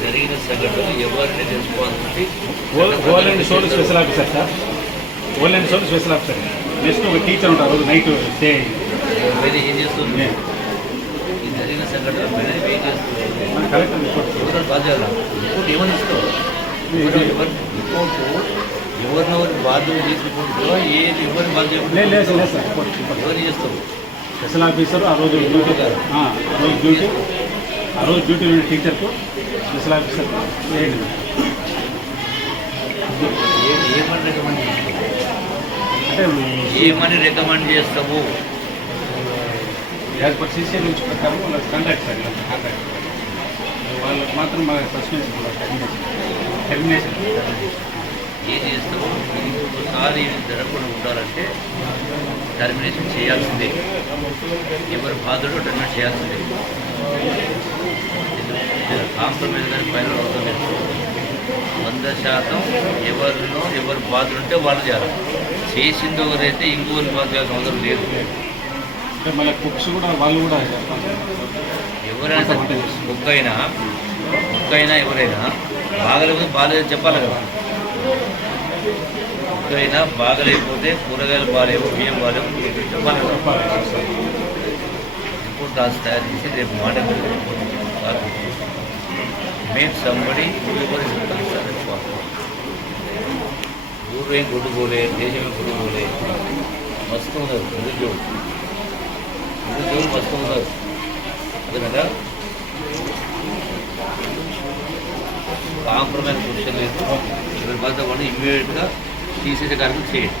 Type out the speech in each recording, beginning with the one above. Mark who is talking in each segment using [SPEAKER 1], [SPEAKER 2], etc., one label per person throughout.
[SPEAKER 1] జరిగిన సంఘటనలు ఎవరిని responsibility whole and special officer sir whole and and sole special officer next ఒక teacher ఉంటారు నైట్ స్టే
[SPEAKER 2] వేరే ఏం చేస్తుంది? ఈ జరిగిన సంఘటన పైన ఏం చేస్తుంది?
[SPEAKER 1] కలెక్టర్
[SPEAKER 2] ఏది ఎవరిని బాధ్యత ఎవరు చేస్తావు
[SPEAKER 1] స్పెషల్ ఆఫీసర్ ఆ రోజు డ్యూటీ. డ్యూటీ. ఆ రోజు డ్యూటీ ఉన్న టీచర్కు స్పెషల్ ఆఫీసర్ వేయండి అంటే
[SPEAKER 2] ఏమని రికమెండ్ చేస్తావు?
[SPEAKER 1] యాజ్ పర్ సీసీ నుంచి ప్రకారం వాళ్ళ కాంటాక్ట్ సార్ కాంటాక్ట్ వాళ్ళకి మాత్రం మన సస్పెన్షన్ టెర్మినేషన్
[SPEAKER 2] ఏం చేస్తావు ఇంకొకసారి ఇది జరగకుండా ఉండాలంటే టర్మినేషన్ చేయాల్సిందే. ఎవరి బాధలు టర్మినేట్ చేయాల్సిందే. కాంప్రమైజ్ కానీ పైన లేదు వంద శాతం ఎవరినో ఎవరు బాధలు ఉంటే వాళ్ళు చేయాలి. చేసింది ఒకరైతే ఇంకోరి బాధ చేయాల్సిన అవసరం లేదు. ఎవరైనా సరే కుక్క అయినా ఎవరైనా బాగలేకపోతే బాగాలేదని చెప్పాలి కదా. ఎక్కడైనా బాగలేకపోతే కూరగాయలు బాగాలేవు బియ్యం బాగాలేవు చెప్పాలి రిపోర్ట్ రాసి తయారు చేసి రేపు మాట మేము సంబడి ఎవరు ఊరు ఏం కొట్టుకోలే దేశమే కొట్టుకోలే. మస్తు ఉన్నారు నిరుద్యోగులు నిరుద్యోగులు మస్తు ఉన్నారు అదేనగా కాంప్రమైజ్ క్వశ్చన్ లేదు. ఎవరి బాధ వాళ్ళు ఇమ్మీడియట్గా తీసేసే కార్యక్రమం చేయండి.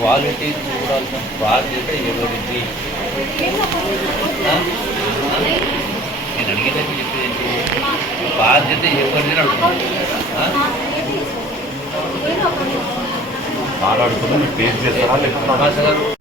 [SPEAKER 2] క్వాలిటీ చూడాల్సిన బాధ్యత ఎవరిది? ఆ? నేను అడిగేదానికి చెప్పేది ఏంటి? బాధ్యత ఎవరిది అని అడుగుతున్నాను ఆ?
[SPEAKER 3] మాట్లాడుకుని మీరు టేస్ట్ చేస్తారా లేకపోతే